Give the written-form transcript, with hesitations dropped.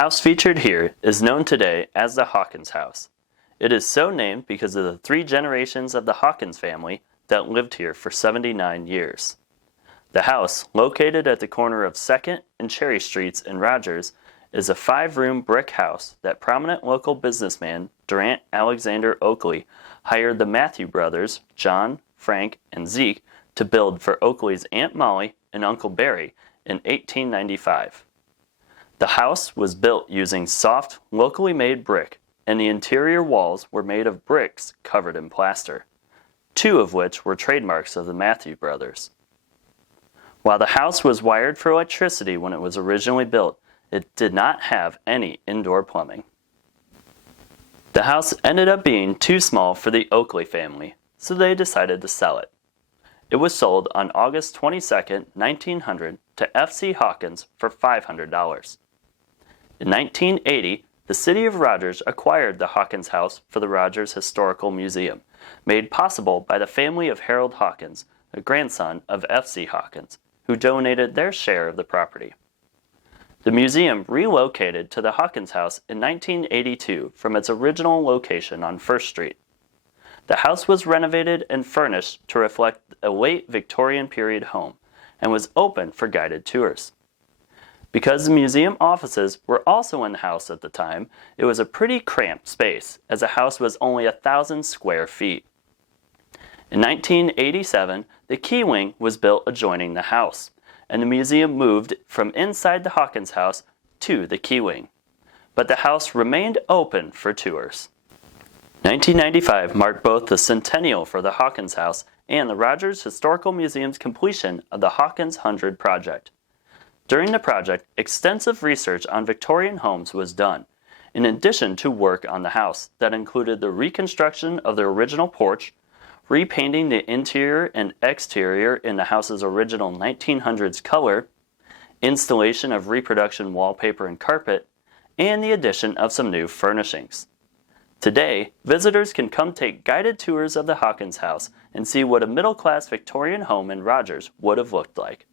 house featured here is known today as the Hawkins House. It is so named because of the 3 generations of the Hawkins family that lived here for 79 years. The house, located at the corner of 2nd and Cherry Streets in Rogers, is a 5-room brick house that prominent local businessman Durant Alexander Oakley hired the Matthew brothers, John, Frank, and Zeke, to build for Oakley's Aunt Molly and Uncle Barry in 1895. The house was built using soft, locally made brick, and the interior walls were made of bricks covered in plaster, 2 of which were trademarks of the Matthew brothers. While the house was wired for electricity when it was originally built, it did not have any indoor plumbing. The house ended up being too small for the Oakley family, so they decided to sell it. It was sold on August 22, 1900 to F.C. Hawkins for $500. In 1980, the city of Rogers acquired the Hawkins House for the Rogers Historical Museum, made possible by the family of Harold Hawkins, a grandson of F.C. Hawkins, who donated their share of the property. The museum relocated to the Hawkins House in 1982 from its original location on First Street. The house was renovated and furnished to reflect a late Victorian period home and was open for guided tours. Because the museum offices were also in the house at the time, it was a pretty cramped space, as the house was only 1,000 square feet. In 1987, the Key Wing was built adjoining the house, and the museum moved from inside the Hawkins House to the Key Wing. But the house remained open for tours. 1995 marked both the centennial for the Hawkins House and the Rogers Historical Museum's completion of the Hawkins 100 project. During the project, extensive research on Victorian homes was done, in addition to work on the house that included the reconstruction of the original porch, repainting the interior and exterior in the house's original 1900s color, installation of reproduction wallpaper and carpet, and the addition of some new furnishings. Today, visitors can come take guided tours of the Hawkins House and see what a middle-class Victorian home in Rogers would have looked like.